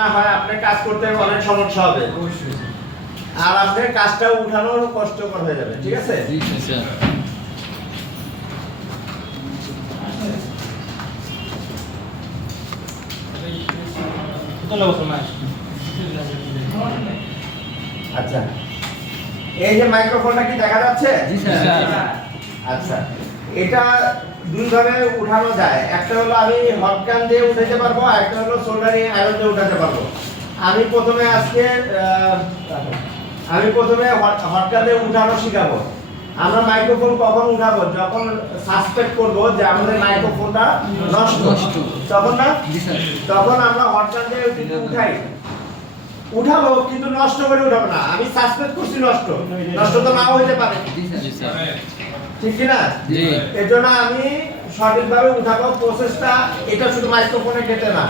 না হয় আপনার কাজ করতে অনেক সমস্যা হবে আর আপনার কাজটা উঠানো কষ্টকর হয়ে যাবে, ঠিক আছে? আচ্ছা, এই যে মাইক্রোফোনটা কি দেখা যাচ্ছে? জি স্যার। আচ্ছা, এটা দুই ভাবে উঠানো যায়। একটা হলো আমি হট গান দিয়ে উঠাতে পারবো, আর একটা হলো সোল্ডারিং আয়রন দিয়ে উঠাতে পারবো। আমি প্রথমে হট গান দিয়ে উঠানো শিখাবো। আমরা মাইক্রোফোন কখন উঠাবো? যখন সাসপেক্ট করব যে আমাদের মাইক্রোফোনটা নষ্ট, তখন না? তখন আমরা হট গান দিয়ে উঠাবো, কিন্তু নষ্ট করে উঠাবো না। আমি সাসপেক্ট করছি নষ্ট তো নাও হইতে পারে, ঠিক কি না? এর জন্য আমি সঠিকভাবে উঠাবো। প্রসেসটা এটা শুধু মাইক্রোফোনের ক্ষেত্রে না,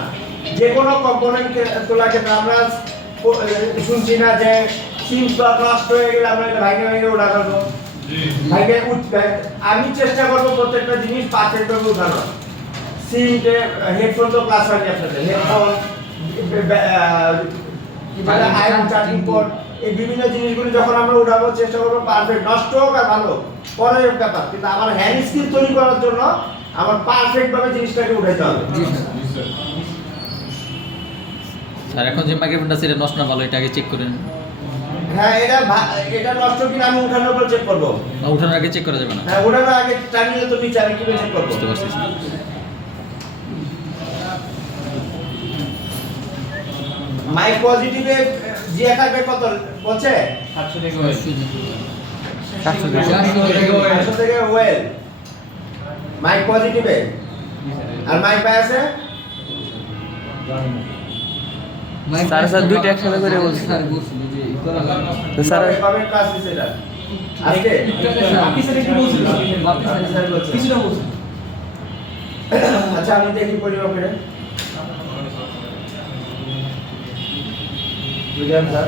যে কোনো কম্পোনেন্ট তোলার ক্ষেত্রে আমরা শুনছি না যে সিম স্লট নষ্ট হয়ে গেলে আমরা এটা ভাঙে উঠা করবো, ভাঙে উঠবে। আমি চেষ্টা করবো প্রত্যেকটা জিনিস পারফেক্ট ভাবে উঠানো। সিম হেডফোন তো ক্লাস হয়নি আপনাদের, হেডফোন আয়রন চার্জিং পোর্ট, এই বিভিন্ন জিনিসগুলো যখন আমরা উঠাবো চেষ্টা করবো পারফেক্ট, নষ্ট হোক আর ভালো পরের ব্যাপার, কিন্তু আমার হ্যান্ড স্কিল তৈরি করার জন্য আমার পারফেক্ট ভাবে জিনিসটাকে উঠাইতে হবে। স্যার এখন যে মাইক্রোফোনটা সেটা নষ্ট না ভালো, এটা আগে চেক করেন। হ্যাঁ, এটা নষ্ট কিনা আমি উঠানোর পর চেক করব। না, উঠানোর আগে চেক করা যাবে না। হ্যাঁ, উঠানোর আগে টানিয়ে তো নিচে আমি কিভাবে চেক করব? বুঝতে পারছি। মাইক পজিটিভে জিয়া থাকবে কত বলছে? 700 থেকে 700 থেকে ওয়েল মাইক পজিটিভে, আর মাইক বায়াসে স্যার স্যার দুইটা একসাথে করে বলছি তো স্যার কবে ক্লাস দিছে এটা আজকে? বাকি স্যার একটু বলছিল, কিছুটা বলছিল। আচ্ছা, আমি দেখি পরিমাপ করে বুঝলেন স্যার?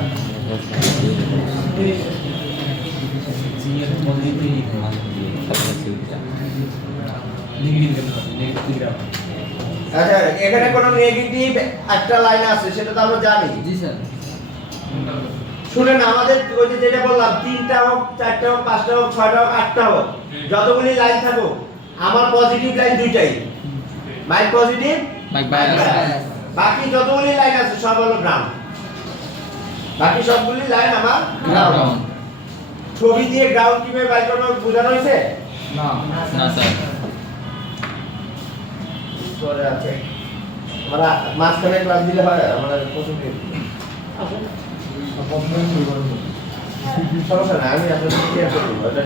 আচ্ছা, এখানে কোনো নেগেটিভ একটা লাইন আছে সেটা তো আমরা জানি। জি স্যার। শুনেন, আমাদের ওই যে যেটা বললাম 3টা হোক, 4টা হোক, 5টা হোক, 6টা হোক, 8টা হোক, যতগুলি লাইন থাকুক, আমার পজিটিভ লাইন দুইটাই, মাইক পজিটিভ, মাইক বায়াস। বাকি যতগুলি লাইন আছে সব হলো গ্রাউন্ড। বাকি সবগুলি লাইন আমার গ্রাউন্ড। ছবি দিয়ে গ্রাউন্ড কিভাবে বাইর করব বোঝানো হয়েছে? না না স্যার। পরে আছে আমরা মাঝখানে ক্লাস দিলে হয়, আমরা প্রথম সমস্যা না, আমি আপনাদের ক্লিয়ার করে দেবো। এটা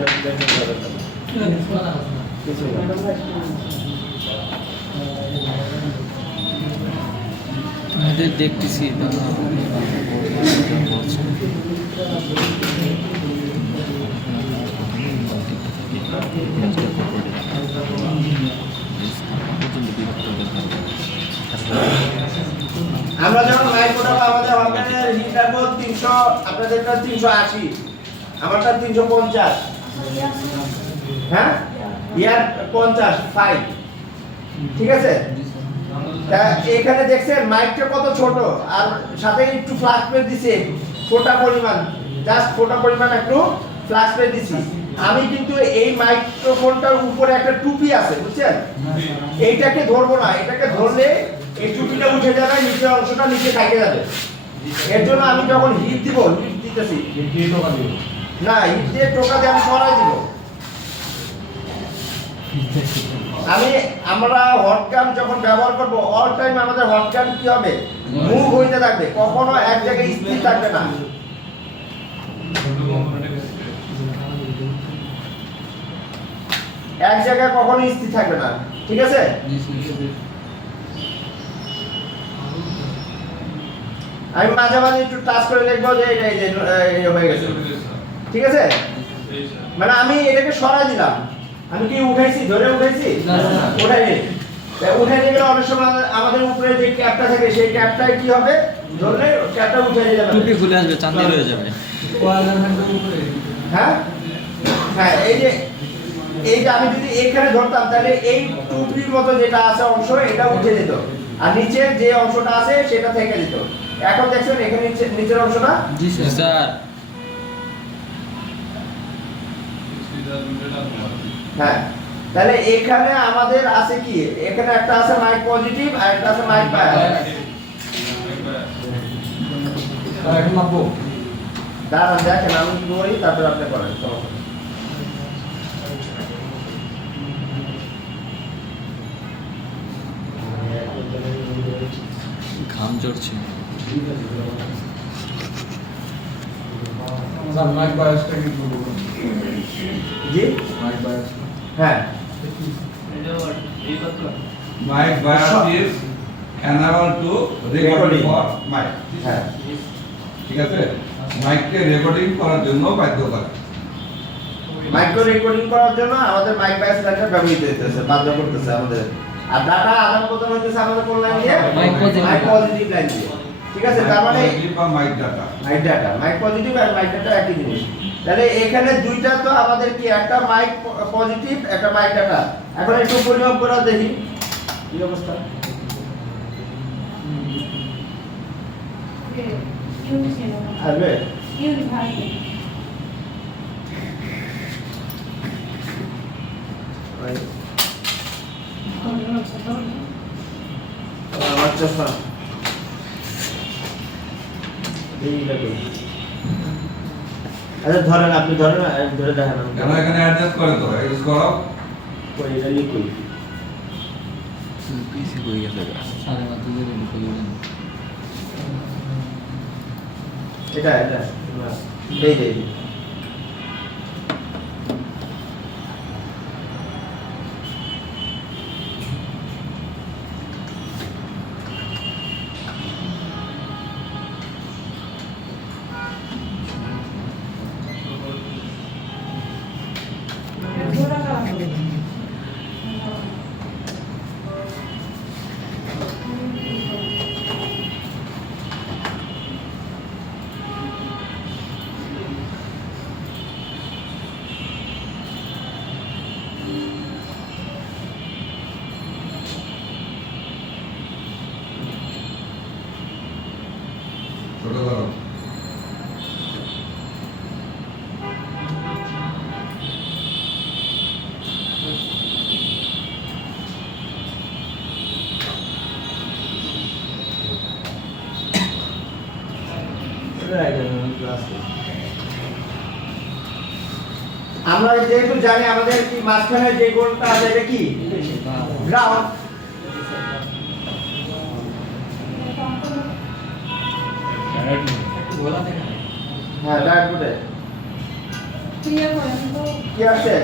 কিছু না। আমাদের দেখতেছি আমরা যখন মাইক উঠাবো আমাদের অর্গানের হিট রাখবো 300, আপনাদেরটা 380, আমারটা 350। হ্যাঁ, ইয়ার 50 ঠিক আছে? তা এখানে দেখছেন মাইকটা কত ছোট, আর সাথে একটু ফ্ল্যাশ প্লেট দিছে ফোটা পরিমাণ, জাস্ট ফোটা পরিমাণ একটু ফ্ল্যাশ প্লেট দিছি। আমি কিন্তু এই মাইক্রোফোনটার উপরে একটা টুপি আছে, বুঝছেন? এইটাকে ধরবো না, এটাকে ধরলে এই টুপিটা উঠে যাবে, নিচের অংশটা নিচে থেকে যাবে। এর জন্য আমি যখন হিট দিতেছি না, হিট দিয়ে টোকা দিয়ে আমি সরাই দিব। আমরা হট গান যখন ব্যবহার করব, অল টাইম আমাদের হট গান কি হবে? মুভ হইতে থাকবে, কখনো এক জায়গায় স্থির থাকবে না। এক জায়গায় কখনো স্থির থাকবে না, ঠিক আছে? আমি মাঝে মাঝে একটু টাচ করে দেখবো যে এটা হয়ে গেছে, ঠিক আছে? মানে আমি এটাকে সরাই দিলাম, আমি কি উঠাইছি, ধরে উঠাইছি? উঠাইনি। উঠাইতে গেলে অনেক সময় আমাদের উপরে যে ক্যাপটা থাকে সেই ক্যাপটায় কি হবে? ধরলে ক্যাপটা উঠে যাবে, টুপি খুলে আসবে, চাঁদের হয়ে যাবে। হ্যাঁ হ্যাঁ, এই যে আমি যদি এখানে ধরতাম তাহলে এই টুপির মতো যেটা আছে অংশ এটা উঠে যেত, আর নিচের যে অংশটা আছে সেটা থেকে যেত। এখন দেখছেন এখানে নিচের অংশটা জি জি স্যার স্যার। হ্যাঁ, তাহলে এখানে আমাদের আছে কি, এখানে একটা আছে মাইক পজিটিভ আর একটা আছে মাইক বায়াস। এখন মাপবো। দাঁড়ান দেখেন আমি কি করি, তারপর আপনি করেন, সমস্যা নেই। ঘাম ঝরছে। স্যার মাইক বায়াসটা কি করবো? জি মাইক বায়াস হ্যাঁ Mic bias is enable to recording for mic. হ্যাঁ ঠিক আছে, মাইককে রেকর্ডিং করার জন্য বাধ্য করে। মাইক্রো রেকর্ডিং করার জন্য আমাদের মাইক বায়াস লাইনটা ব্যবহৃত হইতেছে, বাধ্য করতেছে আমাদের। আর ডাটা আদান প্রদান হইতেছে আমাদের কোন লাইন দিয়ে, Mic positive. Mic positive line দিয়ে। ঠিক আছে, তার মানে বা mic data. Mic data, mic positive আর মাইক ডাটা একই জিনিস। তাহলে এখানে দুইটা তো আমাদের কি, একটা মাইক পজিটিভ একটা মাইক ডাটা। এখন একটু পরিমাপ করে দেখি কি অবস্থা। আসবে আমার চশমা এইটা কই? আচ্ছা ধরেন, আপনি ধরেন, ধরে দেখেন কেন এখানে অ্যাডজাস্ট করে তো ইউজ করো। কই, এটা লিখুন। পিসি কই গেছে সাড়ে মাত্র দিয়ে দিন এটা এই যে ছোট করো। আমরা যেহেতু জানি আমাদের কি মাঝখানে যে গোলটা আছে এটা কি গ্রাউন্ড। হ্যাঁ তারপরে কি আছে,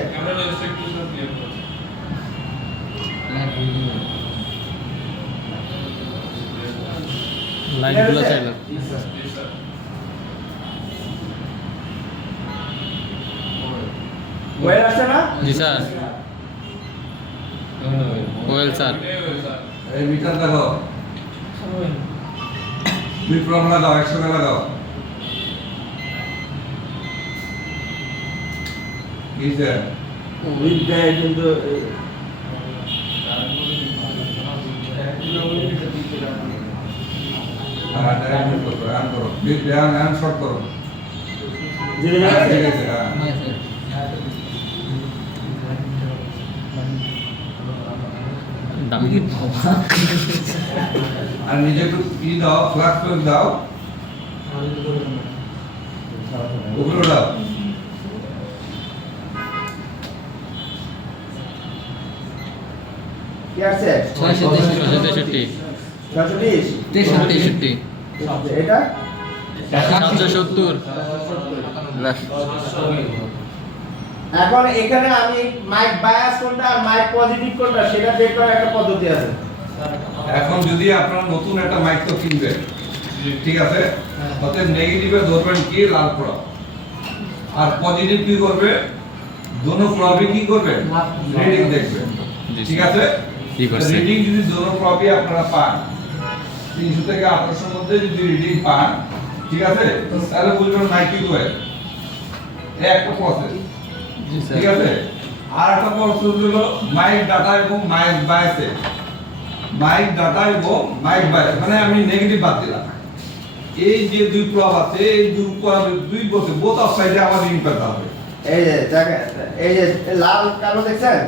লাইনগুলো চাইলাম। ওয়েল আছে না? জি স্যার। Well sir. এই মিটার দেখো, বিপ্লব লাগাও, একসঙ্গে লাগাও। কি যে উইথ দেয় কিন্তু হ্যাঁ ডায়াগ্রাম করো, রান করো, বিট রান শর্ট করো। যেটা হ্যাঁ, আছে ঠিক আছে, হ্যাঁ। দামি। আর নিজে একটু ই দাও, ফ্লাক্স করে দাও, উপরে দাও। কি আছে 663 620 63 এটা 770 এখন এখানে আমি মাইক বায়াস কোনটা আর মাইক পজিটিভ কোনটা সেটা বের করার একটা পদ্ধতি আছে। এখন যদি আপনারা নতুন একটা মাইক তো কিনবেন, ঠিক আছে, অতএব নেগেটিভে ধরবেন কি লাল প্রভাব, আর পজিটিভ কি করবে, দোনো প্রভাবে কি করবে, রিডিং দেখবেন। ঠিক আছে, ঠিক আছে। রিডিং যদি দোনো প্রভাবে আপনারা পান 300 থেকে 1800 মধ্যে যদি রিডিং পান, ঠিক আছে, তাহলে বুঝবেন মাইক কি করে। একটা প্রসেস, ঠিক আছে। আর একটা প্রসেস হলো মাইক ডাটা এবং মাইক বায়াসে মাইক ডাটা এবং মাইক বাইরে মানে আমি নেগেটিভ বাদ দিলাম এই যে দুই প্রভাব আছে এই দুই প্রভাবের দুই বলতে বোথ অফ সাইডে আমাদের ইম্প্যাক্ট হবে এই যে দেখেন এই যে লাল কালো দেখছেন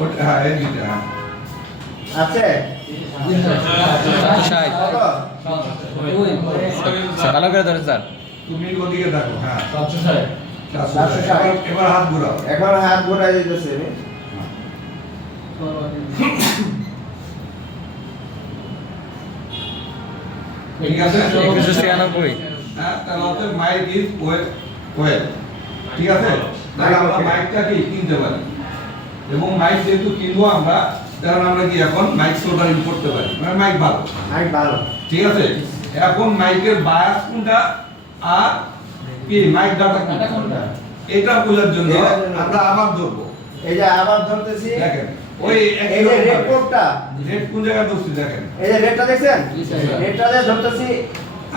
ওটা হ্যাঁ এই দুইটা হ্যাঁ। আছে 760 কত? স্যার ভালো করে ধরেন স্যার তুমি ওদিকে দেখো হ্যাঁ 760 এবার হাত ঘোরাও এখন হাত ঘোরাই দিতেছে আমি। ঠিক আছে 196 হ্যাঁ তাহলে অতএব মাইক ইজ ওয়েল ঠিক আছে তাহলে আমরা মাইকটা কি কিনতে পারি এবং মাইক যেহেতু কিনবো আমরা কারণ আমরা কি এখন মাইক সোল্ডারিং করতে পারি মানে মাইক ভালো মাইক ভালো ঠিক আছে এখন মাইকের বায়াস কোনটা আর কি মাইক ডাটা কোনটা এটা বোঝার জন্য আমরা আবার ধরবো এই যে আবার ধরতেছি দেখেন ওই এই যে রেড কোডটা রেড কোন জায়গায় ধরছি দেখেন এই যে রেডটা দেখছেন রেডটাতে ধরতেছি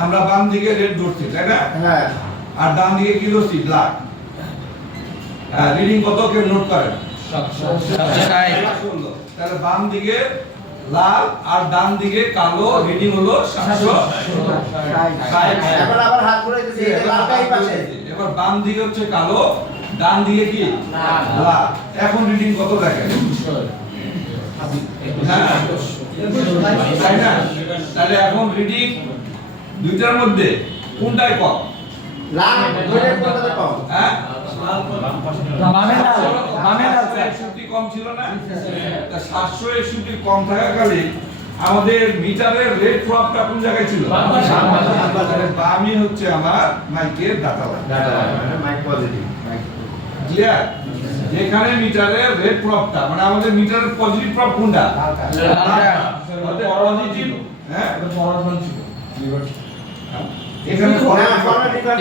আমরা বাম দিকে রেড ধরছি তাই না হ্যাঁ আর ডান দিকে কি ধরছি ব্ল্যাক রিডিং কত কেউ নোট করেন 760 তাহলে বাম দিকে লাল আর ডান দিকে কালো রিডিং হলো 760 এখন আবার হাত ঘুরাইতেছি এই যে লালটা এই পাশে এবার বাম দিকে হচ্ছে কালো ডান দিকে কি লাল এখন রিডিং কত দেখেন হ্যাঁ তাই না তাহলে এখন রিডিং দুইটার মধ্যে কোনটাই কম লাল দুইটার কোনটাতে কম হ্যাঁ বামে লাল বামে লাল 761 কম ছিল না তা 761 কম থাকাকালীন আমাদের মিটারের রেড প্রপটা কোন জায়গায় ছিল তাহলে বামই হচ্ছে আমার মাইকের ডাটা লাইন মানে মাইক পজিটিভ ক্লিয়ার যেখানে মিটারের রেড প্রপটা মানে আমাদের মিটারের পজিটিভ প্রপ কোনটা পজিটিভ হ্যাঁ এখানে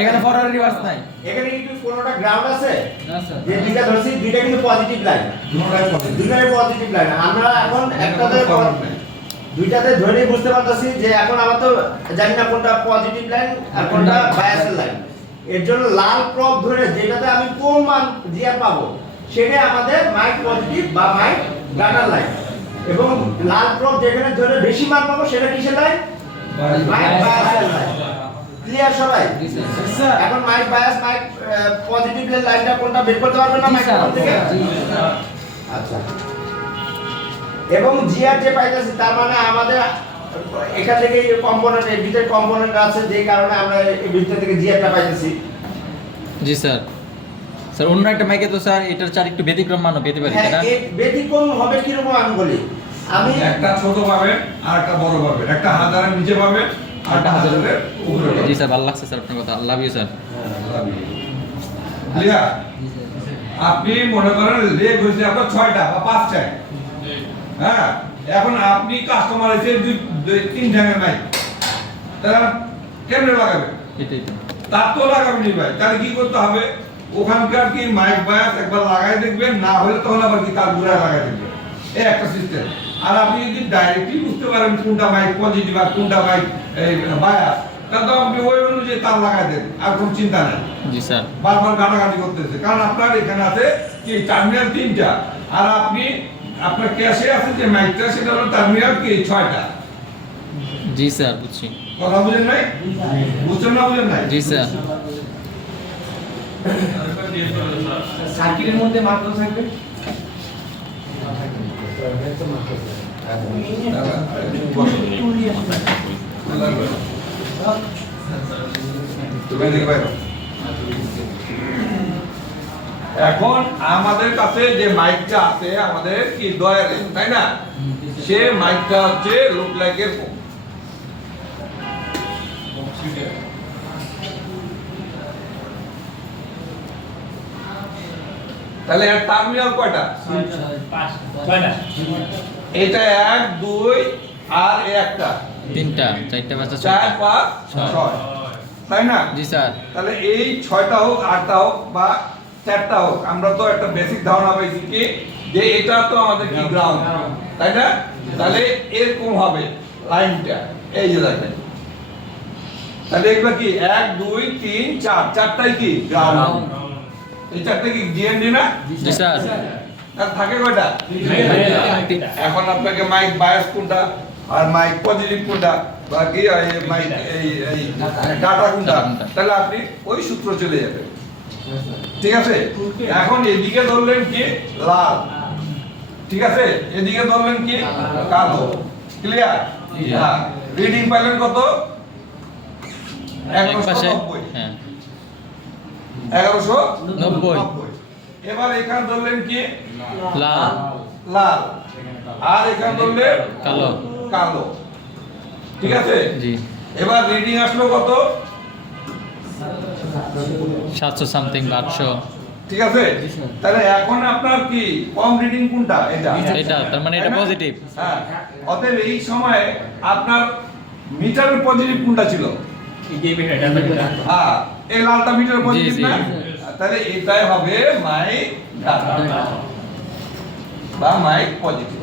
এখানে ফরওয়ার্ড রিভার্স নাই এখানে কিন্তু কোনটা গ্রাউন্ড আছে না স্যার যে দুইটা ধরছি দুইটা কিন্তু পজিটিভ লাইন দুটোটাই পজিটিভ দুইটাই পজিটিভ লাইন আমরা এখন একটাতে দুইটাতে ধরে বুঝতে পারতেছি যে এখন আমরা তো জানি না কোনটা পজিটিভ লাইন আর কোনটা বায়াসের লাইন এর জন্য লাল প্রপ ধরে যেটাতে আমি কোন মান জিআর পাবো সেটাই আমাদের মাইক পজিটিভ বা মাইক ডাটা লাইন এবং লাল প্রপ যেখানে ধরে বেশি মান পাবো সেটা কিসের লাইন মাইক বায়াসের লাইন ক্লিয়ার সবাই স্যার এখন মাইক বায়াস মাইক পজিটিভ লাইনটা কোনটা বের করতে পারবেন না মাইক্রোফোন থেকে আচ্ছা এবং জিআর যে পাইতেছি তার মানে আমাদের এখান থেকে কম্পোনেন্ট এর ভিতরে কম্পোনেন্ট আছে যে কারণে আমরা এই ভিতর থেকে জিআরটা পাইতেছি জি স্যার স্যার অন্য একটা মাইকে তো স্যার এটার চার একটু ব্যতিক্রম মানও পেতে পারি হ্যাঁ না এই ব্যতিক্রম হবে কি রকম আমি বলি আমি একটা ছোট পাবেন আর একটা বড় পাবেন একটা হাজারের নিচে পাবেন আর একটা হাজারের উপরে পাবেন জি স্যার ভালো লাগছে স্যার আপনার কথা আল্লাহ হাফেজ স্যার ক্লিয়ার আপনি মনে করেন লেগ হয়েছে আপনার 6টা বা 5টা হ্যাঁ এখন আপনি কাস্টমার এসে দুই তিন ঠ্যাঙের নাই তারা কেমনে লাগাবেন এটাই তো তার তো লাগাবেন ভাই তাহলে কি করতে হবে ওখানকার কি মাইক বায়াস একবার লাগাই দেখবেন না হলে তখন আবার কি তার ঘুরে লাগাই দেখবেন এই একটা সিস্টেম আর আপনি যদি ডাইরেক্টলি বুঝতে পারেন কোনটা মাইক পজিটিভ আর কোনটা মাইক বায়াস তাহলে তো আপনি ওই অনুযায়ী তার লাগাই দেন আর কোনো চিন্তা নাই জি স্যার বারবার ঘাটাঘাটি করতেছে কারণ আপনার এখানে আছে কি টার্মিনাল 3টা আর আপনি আপনার ক্যাশে আছে যে মাইকটা সেটা হলো টার্মিনাল কি 6টা জি স্যার বুঝছি কথা বুঝেন নাই বুঝছেন না বুঝেন নাই জি স্যার সার্কিটের মধ্যে মাত্র থাকবে এখন আমাদের কাছে যে মাইকটা আছে আমাদের কি দয়ারে তাই না সে মাইকটা হচ্ছে লুক লাইকের তাহলে এর টার্মিনাল কয়টা এটা 1 2 আর এই একটা তিনটা চারটা পাঁচটা 4 ছয়টা 5 6 তাই না জি স্যার তাহলে এই 6টা হোক 8টা হোক বা 4টা হোক আমরা তো একটা বেসিক ধারণা পাইছি কি যে এটা তো আমাদের কি গ্রাউন্ড তাই না তাহলে এরকম হবে লাইনটা এই যে দেখেন তাহলে এগুলো কি 1 2 3 4 চারটাই কি গ্রাউন্ড এই চারটা কি জিএনডি না জি স্যার আর থাকে কয়টা? এখন আপনাকে মাইক বায়াস কোনটা আর মাইক পজিটিভ কোনটা বা কি মাইক এই ডাটা কোনটা, তাহলে আপনি ওই সূত্র চলে যাবেন। ঠিক আছে, এখন এদিকে ধরলেন কি লাল, ঠিক আছে, এদিকে ধরলেন কি কালো, ক্লিয়ার? হ্যাঁ, রিডিং পাইলেন কত? এক পাশে 1190। হ্যাঁ 1190। এবার এখানে ধরলেন কি লাল লাল, আর এখানে ধরলেন কালো কালো, ঠিক আছে? জি এবার রিডিং আসলো কত? 700 সামথিং 800 ঠিক আছে, তাহলে এখন আপনার কি কম রিডিং কোনটা? এটা এটা তার মানে এটা তাই না? পজিটিভ। হ্যাঁ, অতএব এই সময় আপনার মিটারের পজিটিভ কোনটা ছিল? হ্যাঁ, এই লালটা মিটার পজিটিভ জি, না? জি। তাহলে এটাই হবে মাইক ডাটা বা মাইক পজিটিভ,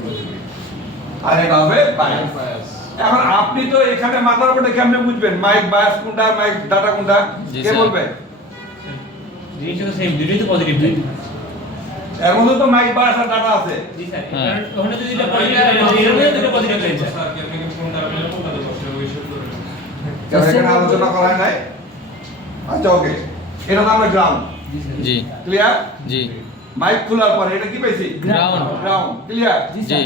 আর এটা হবে বায়াস। এখন আপনি তো এখানে মাথার উপরে কেমনে বুঝবেন মাইক বায়াস কোনটা মাইক ডাটা কোনটা? জি, কে স্যার। বলবে? জিনিসটা তো সেম, দুটোই তো পজিটিভ তাই এর মধ্যে তো মাইক বায়াস আর ডাটা আছে। জি স্যার, হ্যাঁ। কারণ ওখানে যদি এটা পজিটিভ হয় এর মধ্যে দুটো পজিটিভ হয়েছে কেন এখানে আলোচনা করা হয় নাই? আচ্ছা, ওকে, এটা তো আমরা গ্রাউন্ড, জি ক্লিয়ার? জি মাইক খোলার পরে এটা কি পাইছি? Ground. Ground, clear? জি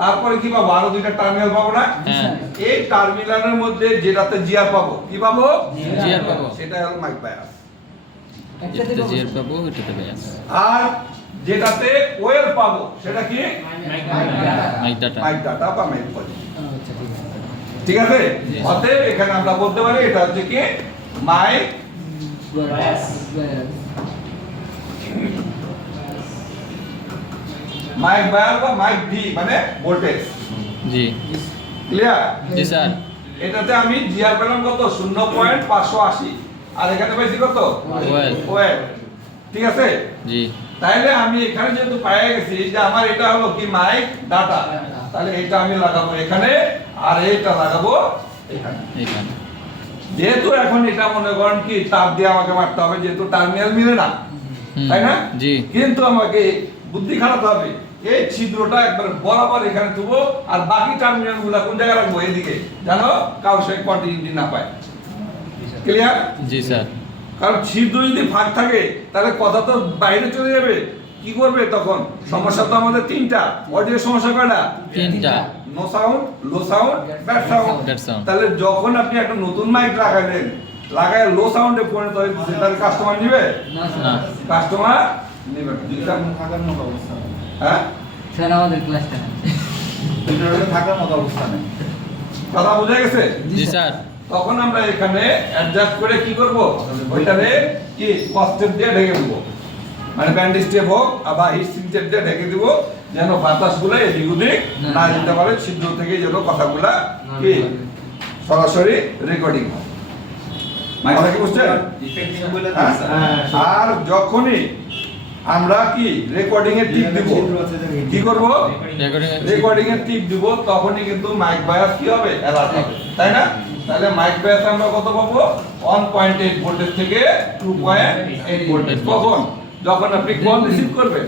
তারপরে কি পাবো? আরো দুইটা টার্মিনাল পাবো না? হ্যাঁ এই টার্মিনালের মধ্যে যেটাতে জিআর পাবো, কি পাবো? জিআর পাবো। সেটা হলো মাইক বায়াস। এটাতে জিআর পাবো এটাতে ব্যাস আর যেটাতে ওয়েল পাবো সেটা কি? মাইক ডাটা মাইক ডাটা বা মাইক পজিটিভ। ঠিক আছে, অতএব এখানে আমরা বলতে পারি এটা হচ্ছে কি মাইক মাইক বায়াস বা মাইক ভি মানে ভোল্টেজ, জি ক্লিয়ার? জি স্যার এটাতে আমি জিআর পেলাম কত? 0.580, আর এখানে পাইছি কত? ওয়েল ওয়েল, ঠিক আছে? জি তাইলে আমি এখানে যেহেতু পেয়ে গেছি যে আমার এটা হলো কি মাইক ডাটা, তাহলে এটা আমি লাগাবো এখানে আর এটা লাগাবো এখানে। এইখানে যেহেতু এখন এটা মনে করেন কি তার দিয়ে আমাকে মারতে হবে, যেহেতু টার্মিনাল মিলে না, হুম, তাই না? জি কিন্তু আমাকে বুদ্ধি খাটাতে হবে, এই ছিদ্রটা একবার বরাবর এখানে তুলবো আর বাকি টার্মিনাল গুলা কোন জায়গায় রাখবো? এদিকে, জানো, কারোর সঙ্গে কন্টিনিউটি না পায়, ক্লিয়ার? জি স্যার কারণ ছিদ্র যদি ফাঁক থাকে তাহলে কথা তো বাইরে চলে যাবে, কি করবে তখন? সমস্যা তো আমাদের তিনটা, অডিও সমস্যা কয়টা? তিনটা no sound, low sound, bad sound. Bad sound। তাহলে যখন আপনি একটা নতুন মাইক লাগালেন, লাগায় লো সাউন্ডে পরিণত হয়ে গেছে, তাহলে কাস্টমার নিবে? না কাস্টমার নিবে না। দুইটা থাকার মতো অবস্থা নেই। হ্যাঁ, স্যার আমাদের ক্লাসটা দুটোর থাকার মতো অবস্থা নেই। কথা বোঝা গেছে? জি স্যার তখন আমরা এখানে অ্যাডজাস্ট করে কি করব? ওইটারে কি কস্টেপ দিয়ে ঢেকে দেবো, মানে ব্যান্ড স্টেপ হোক বা হিট সিলটেপ দিয়ে ঢেকে দেবো, যেন বাতাসগুলো এদিক ওদিক না যেতে পারে, ছিদ্র থেকে যেন কথাগুলা কি সরাসরি রেকর্ডিং হয়। কথা কি বুঝছেন? হ্যাঁ? আর যখনই আমরা কি রেকর্ডিং এর টিপ দিব, কি করব? রেকর্ডিং রেকর্ডিং এর টিপ দিব, তখনই কিন্তু মাইক বায়াস কি হবে? অ্যালার্ট হবে, তাই না? তাহলে মাইক বায়াস আমরা কত পাবো? 1.8 ভোল্টেজ থেকে 2.8 ভোল্টেজ। কখন? যখন আপনি কল রিসিভ করবেন,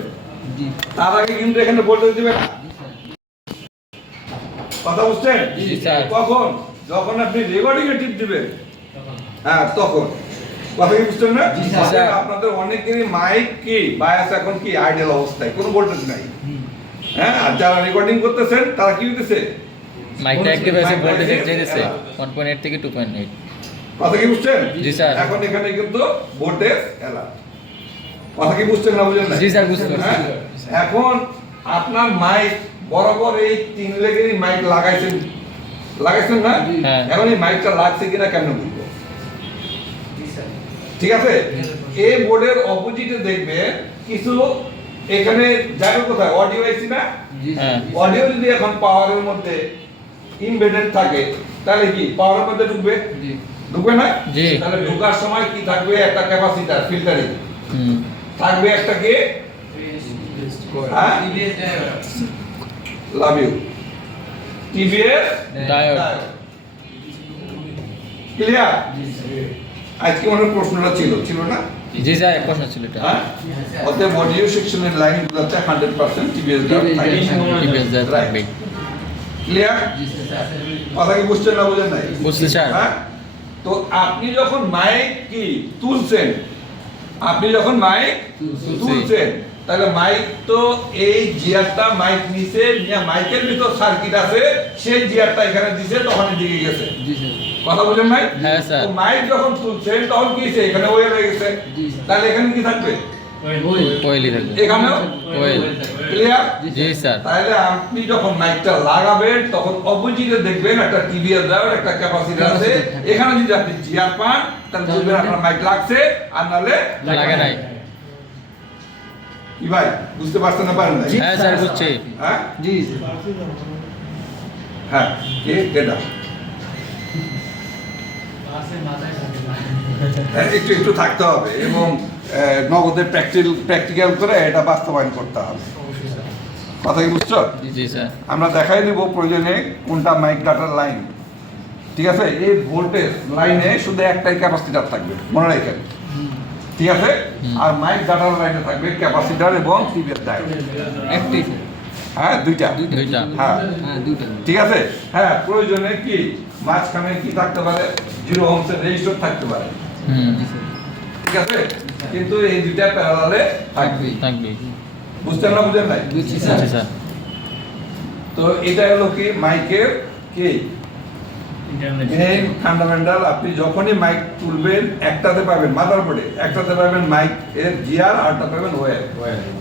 তার আগে কিন্তু এখানে ভোল্টেজ দিবেন না। কথা বুঝছেন? জি, স্যার। কখন? যখন আপনি রেকর্ডিং এর টিপ দিবেন, হ্যাঁ তখন। কথা কি বুঝছেন না? জি, স্যার। আপনাদের অনেকেরই মাইক কি বায়াস এখন কি আইডিয়াল অবস্থায়, কোনো ভোল্টেজ নাই। হ্যাঁ, আর যারা রেকর্ডিং করতেছেন তারা কি হইতেছে? মাইকটা অ্যাক্টিভ আছে, ভোল্টেজ মাইক চাইতেছে এলার্ট। 1.8 থেকে 2.8 কথা কি বুঝছেন? জি, স্যার। এখন এখানে কিন্তু ভোল্টেজ এলার্ট। কথা কি বুঝছেন না বুঝেন না? জি, স্যার, বুঝতে পারছি। হ্যাঁ? এখন আপনার মাইক বরাবর এই 3 লেগেরই মাইক লাগাইছেন না? হ্যাঁ। এখন এই মাইকটা লাগছে কিনা কেমনে বুঝবো? ঠিক আছে, এই বোর্ডের অপোজিটে দেখবেন কিছু এখানে যাবে কোথায়? অডিও আইসি না? হ্যাঁ অডিও যদি এখন পাওয়ারের মধ্যে ইমবেডেড থাকে তাহলে কি পাওয়ারের মধ্যে ঢুকবে? ঢুকবে না? জি। তাহলে ঢোকার সময় কি থাকবে? একটা ক্যাপাসিটর ফিল্টারিং হুম থাকবে, একটা কি হ্যাঁ love you TVS diode clear? আজকে মনে হয় প্রশ্নটা ছিল না? জি স্যার এক প্রশ্ন ছিল এটা হ্যাঁ অতএব অডিও সেকশনের লাইনগুলোতে 100% টিভিএস ড্রাইভ থাকবে টিভিএস যা থাকবে ক্লিয়ার কথা কি বুঝছেন না বুঝেন নাই বুঝছি স্যার হ্যাঁ তো আপনি যখন মাইক কি তুলছেন আপনি যখন মাইক তুলছেন তাহলে মাইক তো এই জিয়ারটা মাইক নিচে নিয়ে মাইকের ভিতর সার্কিট আছে সেই জিয়ারটা এখানে দিছে তখন এদিকে গেছে কথা বুঝেন নাই হ্যাঁ, স্যার। তো মাইক যখন তুলছেন তখন কি হয়েছে এখানে ওয়েল হয়ে গেছে তাহলে এখানে কি থাকবে ওয়েলই থাকবে এখানেও ওয়েল ক্লিয়ার জি স্যার তাহলে আপনি যখন মাইকটা লাগাবেন তখন অপোজিটে দেখবেন একটা টিভিএস ড্রাইভার একটা ক্যাপাসিটর আছে এখানে যদি আপনি জিয়ার পান তাহলে বুঝবেন আপনার মাইক লাগছে আর নালে লাগে নাই কি ভাই বুঝতে পারছেন না পারেন না হ্যাঁ স্যার বুঝছি হ্যাঁ জি হ্যাঁ কে কেডা হ্যাঁ, একটু একটু থাকতে হবে এবং নগদের প্র্যাকটিক্যাল করে এটা বাস্তবায়ন করতে হবে কথা কি বুঝছো জি স্যার আমরা দেখাই দিব প্রয়োজনে কোনটা মাইক ডাটার লাইন ঠিক আছে এই ভোল্টেজ লাইনে শুধু একটাই ক্যাপাসিটর থাকবে মনে রাখেন ঠিক আছে আর মাইক ডাটার লাইনে থাকবে ক্যাপাসিটর এবং টিভিএস ডায়োড একটাই হ্যাঁ দুইটা দুইটা হ্যাঁ হ্যাঁ দুটো ঠিক আছে হ্যাঁ প্রয়োজনে কি মাঝখানে কি থাকতে পারে 0 ওহমসের রেজিস্টার থাকতে পারে হুম ঠিক আছে কিন্তু এই দুইটা প্যারালালে থাকবে থাকবে বুঝছেন না বুঝেন নাই বুঝছি জি স্যার স্যার তো এটা হলো কি মাইকের কি মেইন ফান্ডামেন্টাল আপনি যখনই মাইক তুলবেন একটাতে পাবেন মাদারবোর্ডে একটাতে পাবেন মাইক এর জিআর আরটা পাবেন ওয়্যার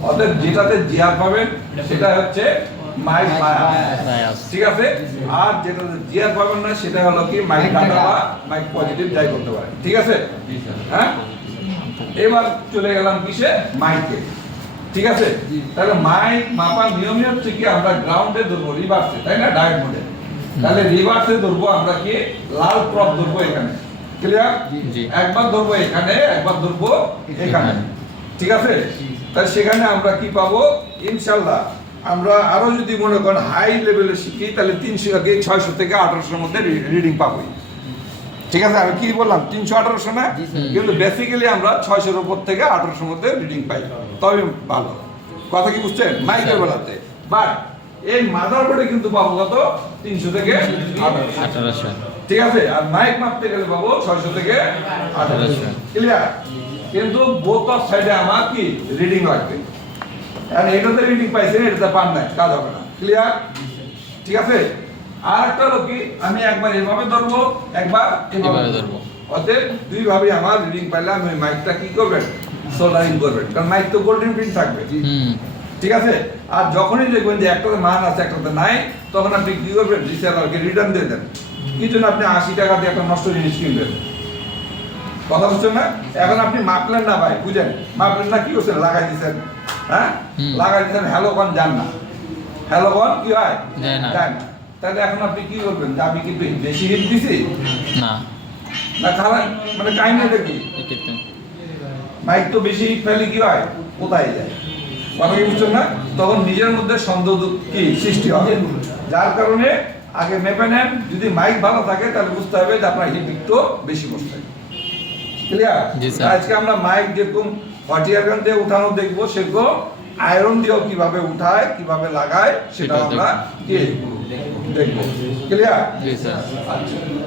অতএব যেটাতে জিআর পাবেন সেটা হচ্ছে মাইক বায়াস ঠিক আছে আর যেটাতে জিআর পাবেন না সেটা হলো কি মাইক ডাটা বা মাইক পজিটিভ যাই করতে পারে ঠিক আছে হ্যাঁ এবার চলে গেলাম কিসে মাইকে ঠিক আছে তাহলে মাইক মাপার নিয়মই হচ্ছে কি আমরা গ্রাউন্ডে ধরবো রিভার্সে তাই না ডায়োড মোডে তাহলে রিভার্সে ধরবো আমরা কি লাল প্রপ ধরবো এখানে ক্লিয়ার জি। একবার ধরবো এখানে একবার ধরবো এখানে ঠিক আছে তাহলে সেখানে আমরা কি পাবো ইনশাআল্লাহ আমরা আরো যদি মনে করেন হাই লেভেলে শিখি তাহলে 300 থেকে 600 থেকে 1800 এর মধ্যে রিডিং পাবোই ঠিক আছে আমি কি বললাম 300 1800 না কিন্তু বেসিক্যালি আমরা 600 এর উপর থেকে 1800 এর মধ্যে রিডিং পাই তবে ভালো কথা কি বুঝছেন মাইকের বেলাতে বাট এই মাদারবোর্ডে কিন্তু পাবো কত 300 থেকে 1800 1800 ঠিক আছে আর মাইক মাপতে গেলে পাবো 600 থেকে 1800 ক্লিয়ার কিন্তু বোথ অফ সাইডে আমার কি রিডিং লাগবে আর এটাতে রিডিং পাইছেন এটাতে পান না কাজ হবে না ক্লিয়ার ঠিক আছে আর একটা হলো কি আমি একবার এভাবে ধরবো একবার এভাবে ধরবো অতএব দুই ভাবে আমার রিডিং পাইলে আমি মাইকটা কি করবেন সোল্ডারিং করবেন কারণ মাইক তো গোল্ডেন প্রিন্ট থাকবে হুম ঠিক আছে আর যখনই দেখবেন যে একটাতে মান আছে একটাতে নাই তখন আপনি কি করবেন রিসেলারকে রিটার্ন দিয়ে দেন কি জন্য আপনি 80 টাকা দিয়ে একটা নষ্ট জিনিস কিনবেন কথা বুঝছেন না এখন আপনি মাপলেন না ভাই বুঝেন মাপলেন না কি করছেন লাগাই দিয়েছেন হ্যাঁ লাগাই দিয়েছেন হ্যালোকন যান না হ্যালোকন কি হয় যায় না। যায় না তাহলে এখন আপনি কি করবেন যে আমি কি বেশি হিট দিছি না না খারাপ মানে কাহিনী দেখি এক্ষেত্রে মাইক তো বেশি হিট ফেলে কি হয় কোথায় যায় কথা কি বুঝছেন না তখন নিজের মধ্যে সন্দেহ কি সৃষ্টি হবে যার কারণে আগে মেপে নেন যদি মাইক ভালো থাকে তাহলে বুঝতে হবে যে আপনার হিট একটু বেশি বসছে ক্লিয়ার জি, স্যার। আজকে আমরা মাইক যেরকম হট এয়ার গান দিয়ে উঠানো দেখবো সেরকম আয়রন দিয়েও কিভাবে উঠায় কিভাবে লাগায় সেটা সেটাও আমরা কি দেখবো ক্লিয়ার জি স্যার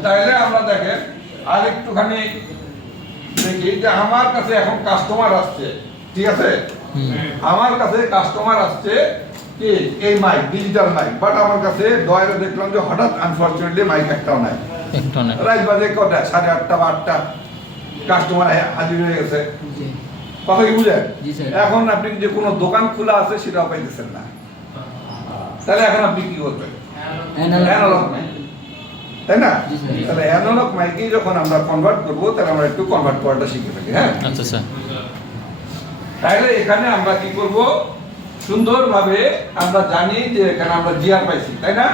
তাহলে আমরা দেখেন আর একটুখানি দেখি যে আমার কাছে এখন কাস্টমার আসছে ঠিক আছে হুম আমার কাছে কাস্টমার আসছে কি এই মাইক ডিজিটাল মাইক বাট আমার কাছে দয়ারে দেখলাম যে হঠাৎ আনফরচুনেটলি মাইক একটাও নাই একটু না রাত বাজে কটা 8:30 বা 8টা কাস্টমার হাজির হয়ে গেছে কথা কি বুঝেন জি, স্যার। এখন আপনি যে কোনো দোকান খোলা আছে সেটাও পাইতেছেন না তাহলে এখন আপনি কি করবেন অ্যানালগ মাইক তাই না জি, স্যার। তাহলে অ্যানালগ মাইকে যখন আমরা কনভার্ট করব তাহলে আমরা একটু কনভার্ট করাটা শিখে থাকি হ্যাঁ আচ্ছা স্যার তাহলে এখানে আমরা কি করব সুন্দরভাবে আমরা জানি যে এখানে আমরা জিআর পাইছি তাই না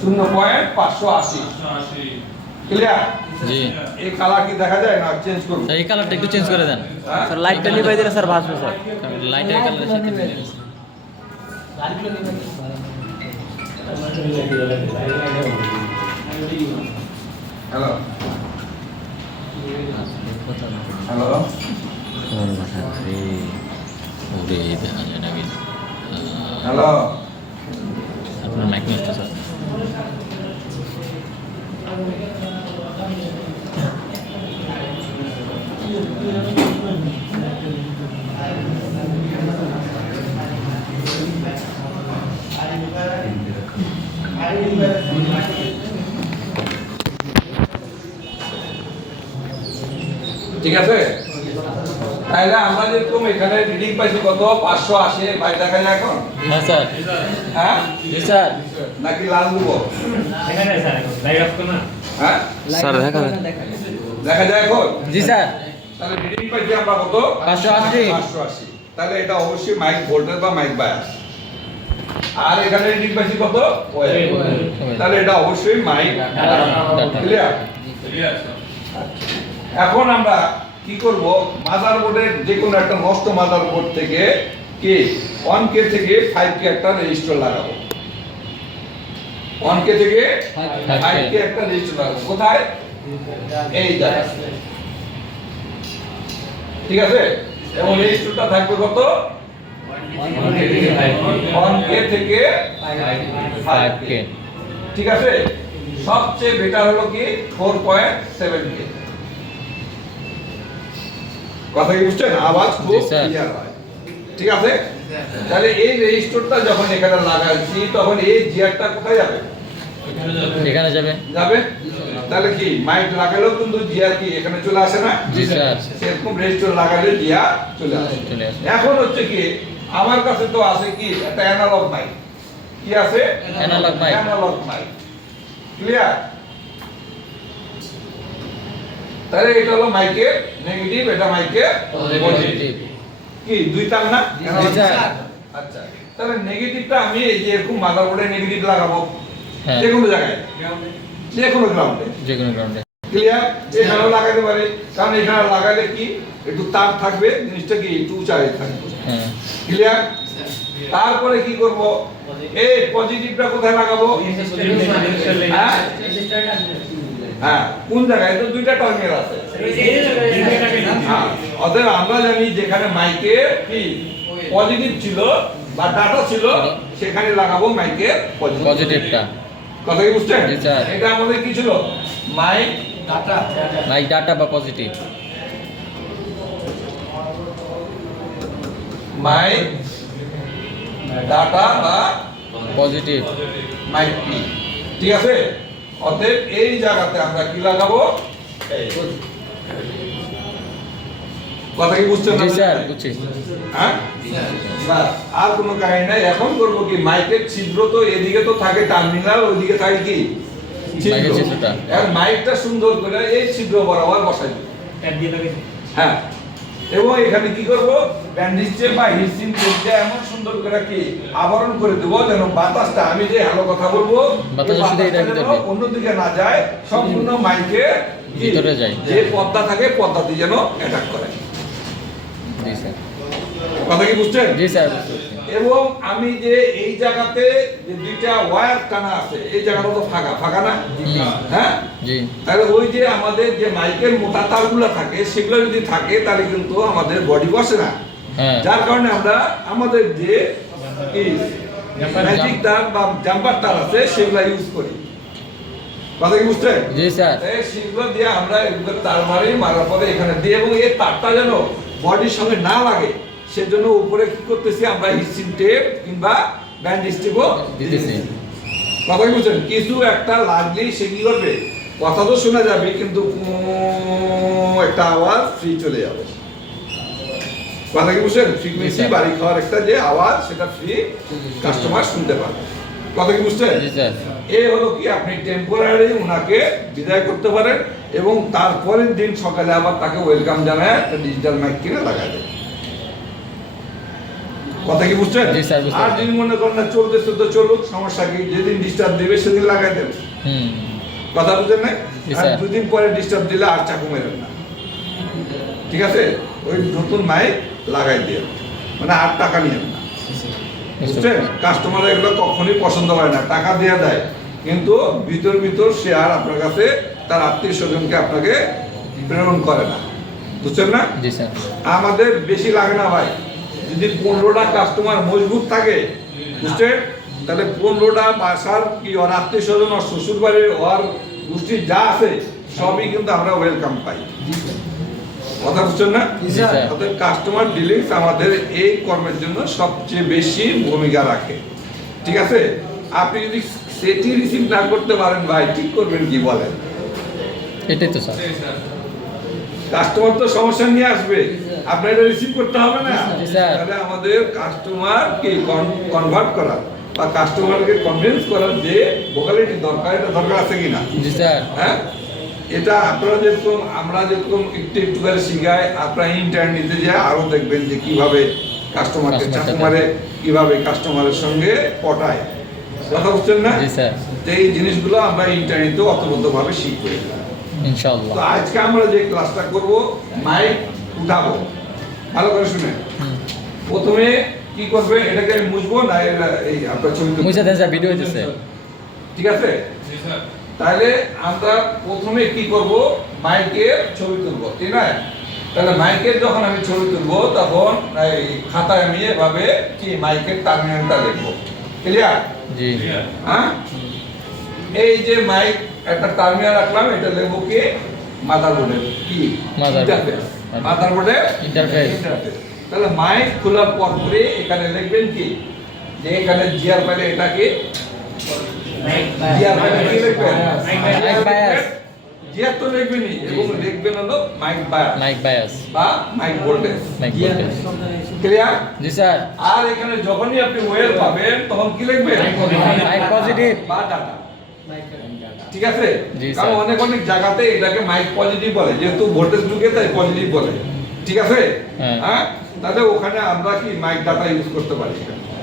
0.580 ক্লিয়ার জি এই কালার কি দেখা যায় না চেঞ্জ করব স্যার এই কালারটা একটু চেঞ্জ করে দেন হ্যাঁ? স্যার লাইটটা নিভাই দিলে স্যার ভাসবে স্যার লাইটের কালারের সাথে মিলে গেছে। হ্যালো হ্যালো হ্যালো আপনার মাইক নষ্ট স্যার। ঠিক আছে, তাহলে আমরা যেরকম এখানে রিডিং পাইছি কত 580 ভাই দেখা যায় এখন, হ্যাঁ স্যার। হ্যাঁ জি স্যার। নাকি লাল দেবো? হ্যাঁ স্যার দেখা যায়। দেখা যায় এখন। জি স্যার। তাহলে রিডিং পাইছি আমরা কত 580। 580। তাহলে এটা অবশ্যই মাইক ভোল্টেজ বা মাইক বায়াস। আর এখানে রিডিং পাইছি কত ওয়েভ। তাহলে এটা অবশ্যই মাইক ক্লিয়ার। এখন আমরা কি করব, মাদারবোর্ডের যে কোনো একটা নষ্ট মাদারবোর্ড থেকে কি 1K থেকে 5K একটা রেজিস্টার লাগাবো। 1K থেকে 5K একটা রেজিস্টার লাগাবো। কোথায়? এই জায়গায়। ঠিক আছে, এবং রেজিস্টারটা থাকবে কত 1K থেকে 5K। ঠিক আছে, সবচেয়ে বেটার হলো কি 4.7K। কথা কি বুঝছেন? আওয়াজ খুব জি, স্যার। ক্লিয়ার হয়। ঠিক আছে, তাহলে এই রেজিস্টারটা যখন এখানে লাগাচ্ছি তখন এই জিআরটা কোথায় যাবে? এখানে যাবে। যাবে। তাহলে কি মাইক লাগালেও কিন্তু জিআর কি এখানে চলে আসে না? জি স্যার। সেরকম রেজিস্টার লাগালে জিআর চলে আসে। চলে আসে। এখন হচ্ছে কি আমার কাছে তো আছে কি একটা অ্যানালগ মাইক। কি আছে? Analog mic। Analog mic. Clear? তাহলে এটা হলো মাইকের নেগেটিভ, এটা মাইকের পজিটিভ। পজিটিভ। কি দুই তার না? জি স্যার। আচ্ছা, তাহলে নেগেটিভটা আমি এই যে এরকম মাদারবোর্ডে নেগেটিভ লাগাবো হ্যাঁ। যে কোনো জায়গায়, যে কোনো গ্রাউন্ডে। যে কোনো গ্রাউন্ডে। ক্লিয়ার? এখানেও লাগাতে পারি, কারণ এখানে লাগালে কি একটু তার থাকবে, জিনিসটা কি একটু উঁচাই থাকবে। হ্যাঁ। ক্লিয়ার? তারপরে কি করব, এই পজিটিভটা কোথায় লাগাবো? হ্যাঁ? হ্যাঁ, কোন জায়গায়? তো দুইটা টার্মিনাল আছে। হ্যাঁ, অতএব আমরা জানি যেখানে মাইকে কি পজিটিভ ছিল বা ডাটা ছিল সেখানে লাগাবো মাইকের পজিটিভটা। কথা কি বুঝছেন? জি, স্যার। এটা আমাদের কি ছিল? Mic data. মাইক ডাটা বা পজিটিভ। মাইক ডাটা বা পজিটিভ। Mic P. ঠিক আছে, অতএব এই জায়গাতে আমরা কি লাগাবো? এই। কথা কি বুঝছেন? জি স্যার, বুঝছি। হ্যাঁ, বাস, আর কোনো কাহিনী নাই। এখন করব কি মাইকের ছিদ্র তো এদিকে তো থাকে টার্মিনাল, ওইদিকে থাকে কি মাইকের ছিদ্রটা। আর মাইকটা সুন্দর করে এই ছিদ্র বরাবর বসাই দিই। হ্যাঁ, এবং এখানে কি করব, ব্যান্ডেজে বা হিটসিং টেপটা এমন সুন্দর করে কি আবরণ করে দেব যেন বাতাসটা, আমি যে হ্যালো কথা বলবো বাতাসটা শুধু এটার ভিতরে যায়। অন্যদিকে না যায়, সম্পূর্ণ মাইকে ভিতরে যায়। যে পর্দা থাকে পর্দাতে যেন অ্যাটাক করে। জি স্যার। কথা কি বুঝছেন? জি স্যার। এবং আমি যে এই জায়গাতে যে দুইটা ওয়্যার টানা আছে, এই জায়গাটা তো ফাঁকা ফাঁকা না? হ্যাঁ, জি। তাহলে ওই যে আমাদের যে মাইকের মোটা তারগুলো থাকে সেগুলো যদি থাকে তাহলে কিন্তু আমাদের বডি বসে না। হ্যাঁ। যার কারণে আমরা আমাদের যে ম্যাজিক তার বা জাম্পার তার আছে সেগুলো ইউজ করি। কথা কি বুঝছেন? জি স্যার। এই সেগুলো দিয়ে আমরা এগুলো তার মারার পরে এখানে দিই, এবং এই তারটা যেন বডির সঙ্গে না লাগে সেজন্য উপরে কি করতেছি আমরা হিটসিং টেপ কিংবা ব্যান্ডেজ টেপও দিতেছি। কথা কি বুঝছেন? কিছু একটা লাগলেই সে কি করবে, কথা তো শোনা যাবে কিন্তু একটা আওয়াজ ফ্রি চলে যাবে। কথা কি বুঝছেন? ফ্রিকোয়েন্সি বাড়ি খাওয়ার একটা যে আওয়াজ সেটা ফ্রি কাস্টমার শুনতে পারবে। কথা কি বুঝছেন? জি স্যার। এই হলো কি আপনি টেম্পোরারি উনাকে বিদায় করতে পারেন এবং তারপরের দিন সকালে আবার তাকে ওয়েলকাম জানায় একটা ডিজিটাল মাইক কিনে লাগাই দেন। কথা কি বুঝছেন? জি স্যার, বুঝতে আর পারছি। যদি মনে করেন না চলতেছে তো চলুক, সমস্যা কি, যেদিন ডিস্টার্ব দিবে সেদিন লাগাই দেন। হুম। কথা বুঝেন না? জি আর স্যার। দুদিন পরে ডিস্টার্ব দিলে আর চাকু মেরেন না। ঠিক আছে, ওই নতুন মাইক লাগাই দিয়ে মানে আর টাকা নিয়েন না। বুঝছেন? কাস্টমার এগুলো কখনোই পছন্দ করে না, টাকা দেয়া দেয় কিন্তু ভিতর সে আর আপনার কাছে তার আত্মীয় স্বজনকে আপনাকে প্রেরণ করে না। বুঝছেন না? জি স্যার। আমাদের বেশি লাগে না ভাই, যদি 15টা কাস্টমার মজবুত থাকে বুঝছেন? তাহলে 15টা বাসার কি ওর আত্মীয় স্বজন ওর শ্বশুর বাড়ির ওর গোষ্ঠীর যা আছে সবই কিন্তু আমরা ওয়েলকাম পাই। কথা বুঝছেন না? জি স্যার। অর্থাৎ কাস্টমার ডিলিংস আমাদের এই কর্মের জন্য সবচেয়ে বেশি ভূমিকা রাখে। ঠিক আছে? আপনি যদি সেটি রিসিভ না করতে পারেন ভাই, ঠিক করবেন কি বলেন? এটাই তো স্যার। কাস্টমার তো সমস্যা নিয়ে আসবে, আপনার এটা রিসিভ করতে হবে না। জি স্যার। তাহলে আমাদের কাস্টমারকে কনভার্ট করা বা কাস্টমারকে কনভিন্স করার যে ভোকালিটি দরকার, এটা দরকার আছে কিনা? জি স্যার। হ্যাঁ, এটা আপনারা যেরকম আমরা যেরকম একটু একটু করে শিখাই, আপনারা ইন্টারনেটে যে আরো দেখবেন যে কিভাবে কাস্টমারকে Customer চাকু সাথে। মারে, কিভাবে কাস্টমারের সঙ্গে পটায়। কথা বুঝছেন না? জি স্যার। তো এই জিনিসগুলো আমরা ইন্টারনেটে অতবদ্ধভাবে শিখবো। ইনশাআল্লাহ। তো আজকে আমরা যে ক্লাসটা করব, মাইক উঠাবো, ভালো করে শুনে। হুম। প্রথমে কি করবে, এটাকে আমি মুছবো না এই আপনার ছবি তুলবো? মুছে দেন স্যার, ভিডিও হইতেছে। ঠিক আছে? তাহলে আমরা প্রথমে কি করব, মাইকের ছবি তুলবো, ঠিক না? তাহলে মাইকের যখন আমি ছবি তুলবো তখন এই খাতায় আমি এভাবে কি মাইকের টার্মিনালটা লিখবো। ক্লিয়ার? জি। হ্যাঁ, এই যে মাইক একটা টার্মিনাল রাখলাম, এটা লিখবো কি মাদারবোর্ডে কি Motherboard। ইন্টারফেস, মাদারবোর্ডে Interface। ইন্টারফেস। তাহলে মাইক খোলার পর পরে এখানে লিখবেন কি, যে এখানে জিআর পাইলে এটা কি জিআর পাইলে কি লিখবেন? Mic bias. জিআর তো লিখবেনই, এবং লিখবেন হলো মাইক বায়াস মাইক বায়াস। বা mike voltage. Mike voltage. Clear? জি স্যার। আর এখানে যখনই আপনি ওয়েল পাবেন তখন কি লিখবেন? Mike positive. বা ডাটা। ঠিক আছে? জি, কারণ স্যার। অনেক অনেক জায়গাতে এটাকে মাইক পজিটিভ বলে, যেহেতু ভোল্টেজ ঢুকে তাই পজিটিভ বলে। ঠিক আছে? হ্যাঁ। হ্যাঁ, তাহলে ওখানে আমরা কি মাইক ডাটা ইউজ করতে পারি।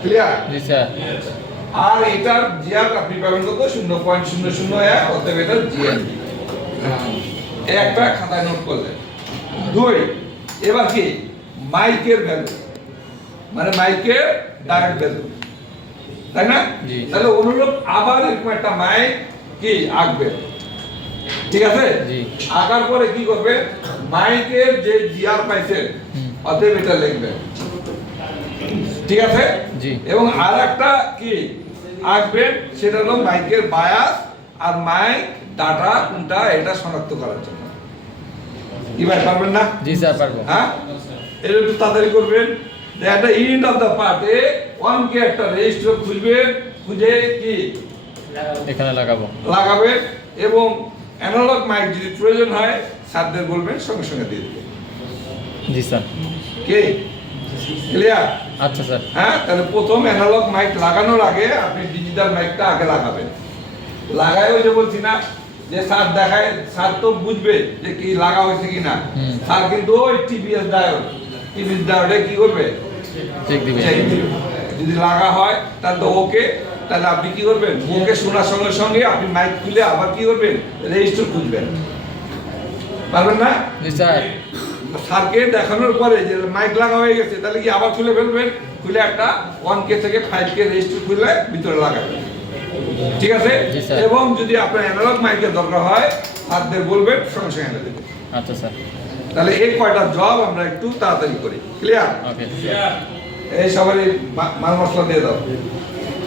ক্লিয়ার? জি স্যার। আর এটার জিআর আপনি পাবেন কত? 0.001, অতএব এটা জিআর। এই একটা খাতায় নোট করলেন। 2, এবার কি মাইকের ভ্যালু, মানে মাইকের ডাইরেক্ট ভ্যালু, তাই না? জি। তাহলে অনুরূপ আবার এরকম একটা মাইক কি আঁকবেন। ঠিক আছে? জি। আঁকার পরে কি করবে, মাইকের যে জিআর পাইছেন হুম। অতএব এটা লিখবেন। ঠিক আছে? জি। এবং আর একটা কি আঁকবেন, সেটা হলো মাইকের বায়াস আর মাইক ডাটা কোনটা এটা শনাক্ত করার জন্য। কি ভাই পারবেন না? জি স্যার, পারবো। হ্যাঁ, এটা একটু তাড়াতাড়ি করবেন। That the end of the পার্টে ওয়ানকে একটা রেজিস্টার খুঁজবেন, খুঁজে কি এখানে লাগাবো। লাগাবেন, এবং অ্যানালগ মাইক যদি প্রয়োজন হয় স্যারদের বলবেন, সঙ্গে সঙ্গে দিয়ে দেবেন। জি স্যার। কি ক্লিয়ার? আচ্ছা স্যার। হ্যাঁ, তাহলে প্রথম অ্যানালগ মাইক লাগানোর আগে আপনি ডিজিটাল মাইকটা আগে লাগাবেন। লাগায় ওই যে বলছি না যে স্যার দেখায়, স্যার তো বুঝবে যে কি লাগা হয়েছে কিনা। হুম। স্যার কিন্তু ওই টিভিএস ডায়োডে কি করবে, চেক দিবে। চেক দিবে। যদি লাগা হয় তাহলে তো ওকে, তাহলে আপনি কি করবেন, ওকে শোনার সঙ্গে সঙ্গে আপনি মাইক খুলে আবার কি করবেন, রেজিস্টার খুঁজবেন। পারবেন না? জি স্যার। স্যারকে দেখানোর পরে যে মাইক লাগা হয়ে গেছে, তাহলে কি আবার খুলে ফেলবেন, খুলে একটা 1K থেকে 5K রেজিস্টার খুলে ভিতরে লাগাবেন। ঠিক আছে? জি স্যার। এবং যদি আপনার অ্যানালগ মাইকের দরকার হয় স্যারদের বলবেন, সঙ্গে সঙ্গে এনে দেবেন। আচ্ছা স্যার। তাহলে এই কয়টা জব আমরা একটু তাড়াতাড়ি করি। ক্লিয়ার? ওকে। এই সবারই মাল মশলা দিয়ে দাও।